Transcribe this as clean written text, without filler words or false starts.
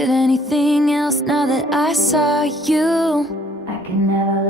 at anything else now that I saw you.